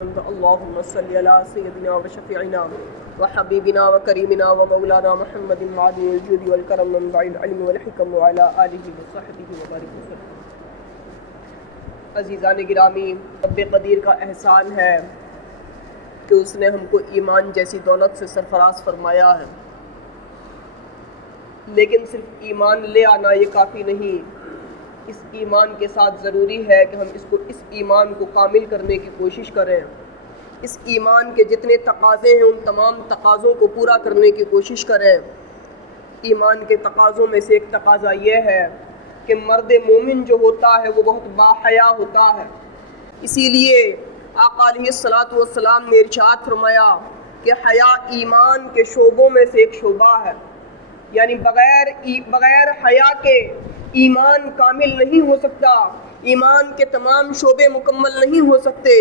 اللهم صل على سيدنا وشفيعنا وحبيبنا وكريمنا ومولانا محمد معدن الجود والكرم منبع العلم والحكم وعلى آله وصحبه وبارك وسلم۔ عزیزان گرامی، رب قدیر کا احسان ہے کہ اس نے ہم کو ایمان جیسی دولت سے سرفراز فرمایا ہے، لیکن صرف ایمان لے آنا یہ کافی نہیں۔ اس ایمان کے ساتھ ضروری ہے کہ ہم اس ایمان کو کامل کرنے کی کوشش کریں۔ اس ایمان کے جتنے تقاضے ہیں ان تمام تقاضوں کو پورا کرنے کی کوشش کریں۔ ایمان کے تقاضوں میں سے ایک تقاضا یہ ہے کہ مرد مومن جو ہوتا ہے وہ بہت باحیا ہوتا ہے۔ اسی لیے آقا علیہ الصلوۃ والسلام نے ارشاد فرمایا کہ حیا ایمان کے شعبوں میں سے ایک شعبہ ہے، یعنی بغیر حیا کے ایمان کامل نہیں ہو سکتا، ایمان کے تمام شعبے مکمل نہیں ہو سکتے۔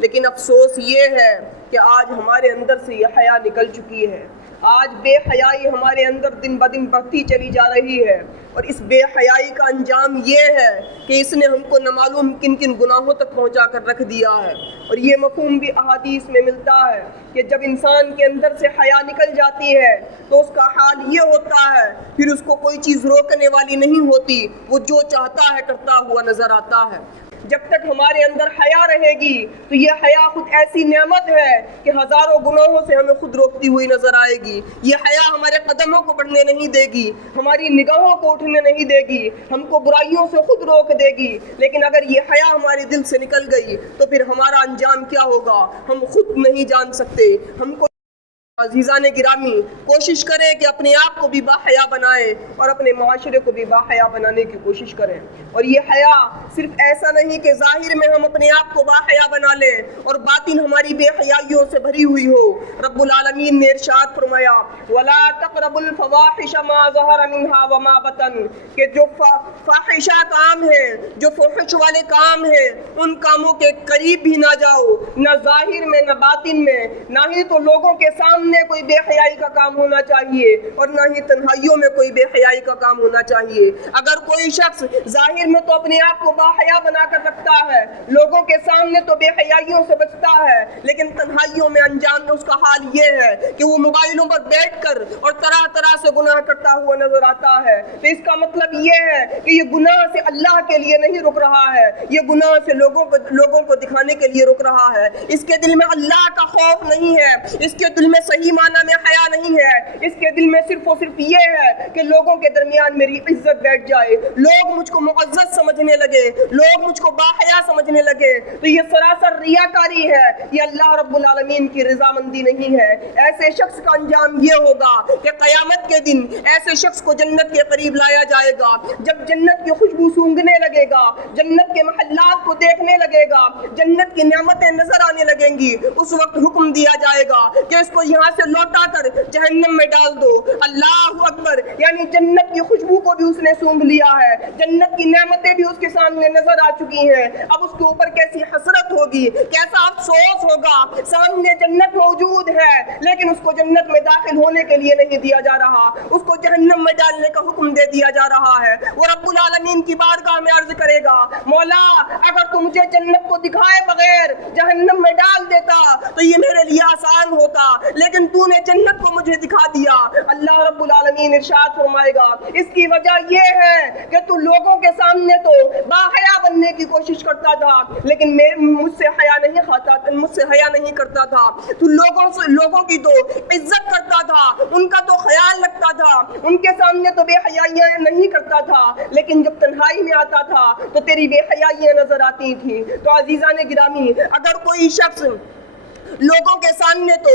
لیکن افسوس یہ ہے کہ آج ہمارے اندر سے یہ حیا نکل چکی ہے۔ آج بے حیائی ہمارے اندر دن بدن بڑھتی چلی جا رہی ہے، اور اس بے حیائی کا انجام یہ ہے کہ اس نے ہم کو نہ معلوم کن کن گناہوں تک پہنچا کر رکھ دیا ہے۔ اور یہ مفہوم بھی احادیث میں ملتا ہے کہ جب انسان کے اندر سے حیا نکل جاتی ہے تو اس کا حال یہ ہوتا ہے، پھر اس کو کوئی چیز روکنے والی نہیں ہوتی، وہ جو چاہتا ہے کرتا ہوا نظر آتا ہے۔ جب تک ہمارے اندر حیا رہے گی تو یہ حیا خود ایسی نعمت ہے کہ ہزاروں گناہوں سے ہمیں خود روکتی ہوئی نظر آئے گی۔ یہ حیا ہمارے قدموں کو بڑھنے نہیں دے گی، ہماری نگاہوں کو اٹھنے نہیں دے گی، ہم کو برائیوں سے خود روک دے گی۔ لیکن اگر یہ حیا ہمارے دل سے نکل گئی تو پھر ہمارا انجام کیا ہوگا ہم خود نہیں جان سکتے۔ ہم کو عزیزان گرامی کوشش کریں کہ اپنے آپ کو بھی باحیا بنائیں اور اپنے معاشرے کو بھی باحیا بنانے کی کوشش کریں۔ اور یہ حیا صرف ایسا نہیں کہ ظاہر میں ہم اپنے آپ کو باحیا بنا لیں اور باطن ہماری بے حیائیوں سے بھری ہوئی ہو۔ رب العالمین نے ارشاد فرمایا وَلَا تَقْرَبُوا الْفَوَاحِشَ مَا ظَهَرَ مِنْهَا وَمَا بَطَنَ، کہ جو فاحشہ کام ہیں، جو فحش والے کام ہیں، ان کاموں کے قریب بھی نہ جاؤ، نہ ظاہر میں نہ باطن میں۔ نہ ہی تو لوگوں کے سامنے کوئی بے حیائی کا کام ہونا چاہیے اور نہ ہی تنہائیوں میں کوئی بے حیائی کا کام ہونا چاہیے۔ اگر کوئی شخص ظاہر میں تو اپنے آپ کو باحیا بنا کر رکھتا ہے، لوگوں کے سامنے تو بے حیائیوں سے بچتا ہے، لیکن تنہائیوں میں انجام میں اس کا حال یہ ہے کہ وہ موبائلوں پر بیٹھ کر اور طرح طرح سے گناہ کرتا ہوا نظر آتا ہے۔ تو اس کا مطلب یہ ہے کہ یہ گناہ سے اللہ کے لیے نہیں رک رہا ہے، یہ گناہ سے لوگوں کو دکھانے کے لیے رک رہا ہے۔ اس کے دل میں اللہ کا خوف نہیں ہے، اس کے دل میں صحیح معنی میں حیا نہیں ہے، اس کے دل میں صرف اور صرف یہ ہے کہ لوگوں کے درمیان میری عزت بیٹھ جائے، لوگ مجھ کو معزز سمجھنے لگے، لوگ مجھ کو باحیا سمجھنے لگے۔ تو یہ سراسر ریاکاری ہے، یہ اللہ رب العالمین کی رضامندی نہیں ہے۔ ایسے شخص کا انجام یہ ہوگا کہ قیامت کے دن ایسے شخص کو جنت کے قریب لایا جائے گا۔ جب جنت کی خوشبو سونگھنے لگے گا، جنت کے محلات کو دیکھنے لگے گا، جنت کی نعمتیں نظر آنے لگیں گی، اس وقت حکم دیا جائے گا کہ اس کو یہاں سے لوٹا کر جہنم میں ڈال دو۔ اللہ اکبر، یعنی جنت کی خوشبو کو بھی اس نے سونگھ لیا ہے، جنت کی نعمتیں بھی اس کے سامنے نظر آ چکی ہیں۔ اب اس کے اوپر کیسی حسرت ہوگی، کیسا افسوس ہوگا، سامنے جنت موجود ہے لیکن اس کو جنت میں داخل ہونے کے لیے نہیں دیا جا رہا، اس کو جہنم میں ڈالنے کا حکم دے دیا جا رہا ہے۔ وہ رب العالمین کی بارگاہ میں عرض کرے گا مولا اگر تو مجھے جنت کو دکھائے بغیر جہنم میں ڈال دیتا تو یہ میرے لیے آسان ہوتا، لیکن تو نے جنت کو مجھے دکھا دیا۔ اللہ رب العالمین ارشاد فرمائے گا اس کی وجہ یہ ہے کہ تو لوگوں کے سامنے تو باحیا بننے کی کوشش کرتا تھا لیکن مجھ سے حیا نہیں کرتا تھا۔ تو لوگوں کی تو عزت کرتا تھا، ان کا تو خیال رکھتا تھا، ان کے سامنے تو بے حیائیاں نہیں کرتا تھا، لیکن جب تنہائی میں آتا تھا تو تیری بے حیائیاں نظر آتی تھی۔ تو عزیزان گرامی اگر کوئی شخص لوگوں کے سامنے تو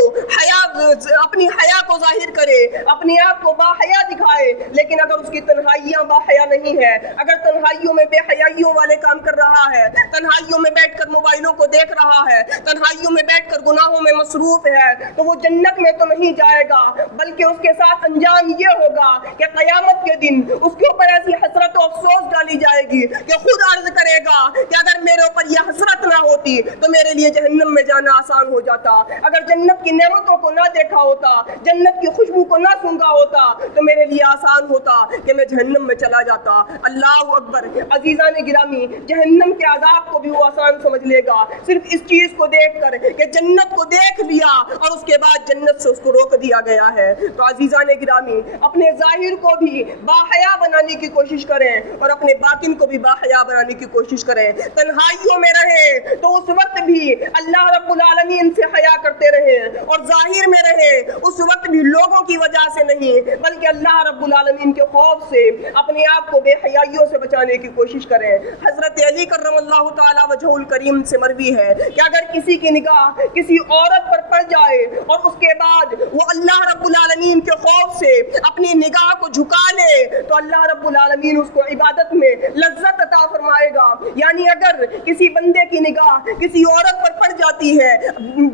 اپنی حیا کو ظاہر کرے، اپنے آپ کو باحیا دکھائے، لیکن اگر اس کی تنہائیاں باحیا نہیں ہے، اگر تنہائیوں میں بے حیائیوں والے کام کر رہا ہے، تنہائیوں میں بیٹھ کر موبائلوں کو دیکھ رہا ہے، تنہائیوں میں بیٹھ کر گناہوں میں مصروف ہے، تو وہ جنت میں تو نہیں جائے گا، بلکہ اس کے ساتھ انجام یہ ہوگا کہ قیامت کے دن اس کے اوپر ایسی حسرت و افسوس ڈالی جائے گی کہ خود عرض کرے گا کہ اگر میرے اوپر یہ حسرت نہ ہوتی تو میرے لیے جہنم میں جانا آسان ہو جاتا, اگر جنت کی نعمتوں کو نہ دیکھا ہوتا, جنت کی خوشبو کو نہ سونگا ہوتا تو میرے لیے آسان ہوتا کہ میں جہنم میں چلا جاتا. اللہ اکبر. عزیزان گرامی, جہنم کے عذاب کو بھی وہ آسان سمجھ لے گا صرف اس چیز کو دیکھ کر کہ جنت کو دیکھ لیا اور اس کے بعد جنت سے اس کو روک دیا گیا ہے. تو عزیزان گرامی, اپنے ظاہر کو بھی باحیا بنانے کی کوشش کریں اور اپنے باطن کو بھی باحیا بنانے کی کوشش کریں. تنہائیوں میں رہیں تو اس وقت بھی اللہ رب العالمین سے حیا کرتے رہیں, اور ظاہر میں رہیں اس وقت بھی لوگوں کی وجہ سے نہیں بلکہ اللہ رب العالمین کے خوف سے اپنے آپ کو بے حیائیوں سے بچانے کی کوشش کریں. حضرت علی کرم اللہ تعالی وجہ الکریم سے مروی ہے کہ اگر کسی کی نگاہ کسی عورت پر پڑ جائے اور اس کے بعد وہ اللہ رب العالمین کے خوف سے اپنی نگاہ کو جھکا لے تو اللہ رب العالمین اس کو عبادت میں لذت عطا فرمائے گا. یعنی اگر کسی بندے کی نگاہ کسی عورت پر پڑ جاتی ہے,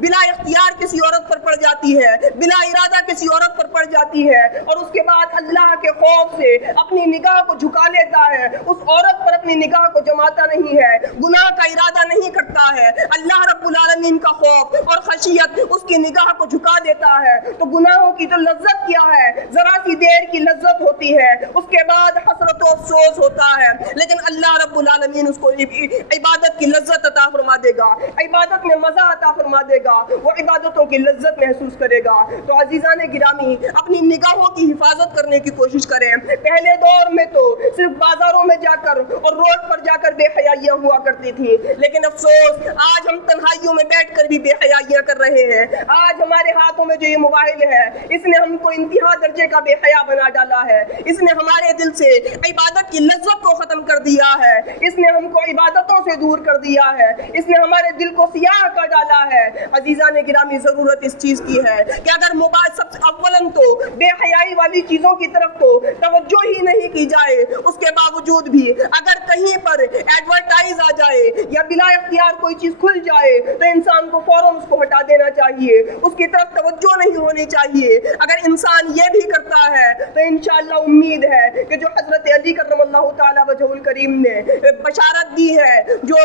بلا اختیار کسی عورت پر پڑ جاتی ہے, بلا ارادہ کسی عورت پر پڑ جاتی ہے اور اس کے بعد اللہ کے خوف سے اپنی نگاہ کو جھکا لیتا ہے, اس عورت پر اپنی نگاہ کو جماتا نہیں ہے, گناہ کا ارادہ نہیں کرتا ہے, اللہ رب العالمین کا خوف اور خشیت اس کی نگاہ کو جھکا دیتا ہے, تو گناہوں کی تو لذت کیا ہے, ذرا سی دیر کی لذت ہوتی ہے, اس کے بعد حسرت و افسوس ہوتا ہے, لیکن اللہ رب العالمین اس کو عبادت کی لذت عطا فرما دے گا, عبادت میں مزہ عطا فرما دے گا, وہ عبادتوں کی لذت محسوس کرے گا. تو عزیزان گرامی, اپنی نگاہوں کی حفاظت کرنے کی کوشش کریں. پہلے دور میں تو صرف بازاروں میں جا کر اور روڈ پر جا کر بے حیائیاں ہوا کرتی تھی, لیکن افسوس آج ہم تنہائیوں میں بیٹھ کر بھی بے حیائیاں کر رہے ہیں. آج ہمارے ہاتھوں میں جو یہ موبائل ہے اس نے ہم کو انتہا درجے کا بے حیا بنا ڈالا ہے, اس نے ہمارے دل سے عبادت کی لذت کو ختم کر دیا ہے, اس نے ہم کو عبادتوں سے دور کر دیا ہے, اس نے ہمارے دل کو سیاہ کر ڈالا ہے. عزیزان گرامی, ضرورت اس چیز کی ہے کہ اگر موبائل سب سے اولن تو بے حیائی والی چیزوں کی طرف تو توجہ ہی نہیں کی جائے, اس کے باوجود بھی اگر کہیں پر ایڈورٹائز آ جائے یا بلا اختیار کوئی چیز کھل جائے تو انسان کو فوراً اس کو ہٹا دینا چاہیے, اس کی طرف توجہ نہیں ہونی چاہیے. اگر انسان یہ بھی کرتا ہے تو انشاءاللہ امید ہے کہ جو حضرت علی کرم اللہ تعالی وجہ الکریم نے بشارت دی ہے, جو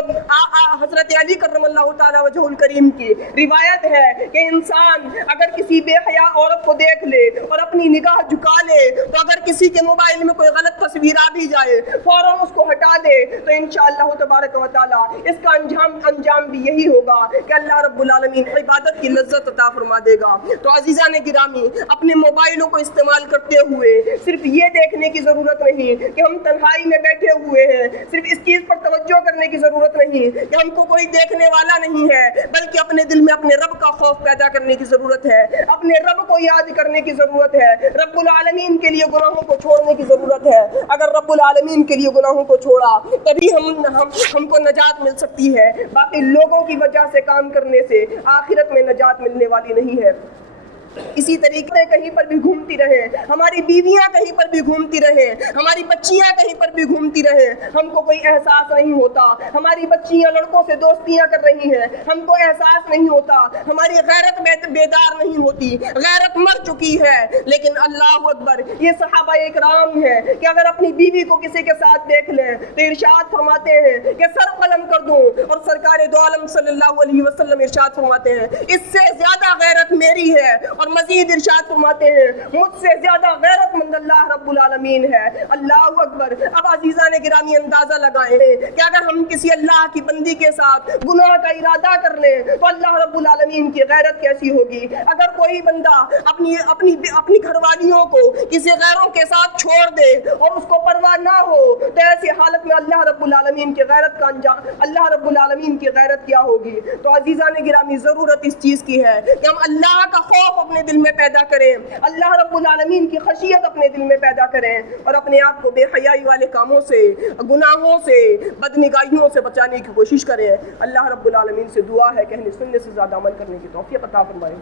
حضرت علی کرم اللہ تعالی وجہ الکریم کی روایت ہے کہ انسان اگر کسی بے حیا عورت کو دیکھ لے اور اپنی نگاہ جھکا لے تو اگر کسی کے موبائل میں کوئی غلط تصویر آ بھی جائے فوراً اس کو ہٹا دے تو انشاءاللہ تبارک و تعالی اس کا انجام بھی یہی ہوگا کہ اللہ رب العالمین عبادت کی لذت عطا فرما دے گا. تو عزیزان گرامی, اپنے موبائلوں کو استعمال کرتے ہوئے صرف یہ دیکھنے کی ضرورت نہیں کہ ہم تنہائی میں بیٹھے ہوئے ہیں, صرف اس چیز پر توجہ کرنے کی ضرورت نہیں کہ ہم کو کوئی دیکھنے والا نہیں ہے, بلکہ اپنے دل میں اپنے رب کا خوف پیدا کرنے کی ضرورت ہے, اپنے رب کو یاد کرنے کی ضرورت ہے, رب العالمین کے لیے گناہوں کو چھوڑنے کی ضرورت ہے. اگر رب العالمین کے لیے گناہوں کو چھوڑا تبھی ہم کو نجات مل سکتی ہے, باقی لوگوں کی وجہ سے کام کرنے سے آخرت میں نجات ملنے والی نہیں ہے. اسی طریقے کہیں پر بھی گھومتی رہیں, ہماری بیویاں کہیں پر بھی گھومتی رہیں, ہماری بچیاں کہیں پر بھی گھومتی رہیں, ہم کو کوئی احساس نہیں ہوتا. ہماری بچیاں لڑکوں سے دوستیاں کر رہی ہیں, ہم کو احساس نہیں ہوتا. ہماری غیرت بیدار نہیں ہوتی, غیرت مر چکی ہے. لیکن اللہ اکبر, یہ صحابہ اکرام ہے کہ اگر اپنی بیوی کو کسی کے ساتھ دیکھ لیں تو ارشاد فرماتے ہیں کہ سر قلم کر دوں, اور سرکار دو عالم صلی اللہ علیہ وسلم ارشاد فرماتے ہیں اس سے زیادہ غیرت میری ہے, اور مزید ارشاد فرماتے ہیں مجھ سے زیادہ غیرت مند اللہ رب العالمین ہے. اللہ اکبر. اب عزیزان گرامی, اندازہ لگائیں کہ اگر ہم کسی اللہ کی بندی کے ساتھ گناہ کا ارادہ کر لیں تو اللہ رب العالمین کی غیرت کیسی ہوگی. اگر کوئی بندہ اپنی گھر والیوں کو کسی غیروں کے ساتھ چھوڑ دے اور اس کو پرواہ نہ ہو تو ایسی حالت میں اللہ رب العالمین کی غیرت کا انجام, اللہ رب العالمین کی غیرت کیا ہوگی. تو عزیزان گرامی, ضرورت اس چیز کی ہے کہ ہم اللہ کا خوف اپنے دل میں پیدا کریں, اللہ رب العالمین کی خشیت اپنے دل میں پیدا کریں, اور اپنے آپ کو بے حیائی والے کاموں سے, گناہوں سے, بدنگاہیوں سے بچانے کی کوشش کریں. اللہ رب العالمین سے دعا ہے کہ ہمیں سننے سے زیادہ عمل کرنے کی توفیق عطا فرمائے.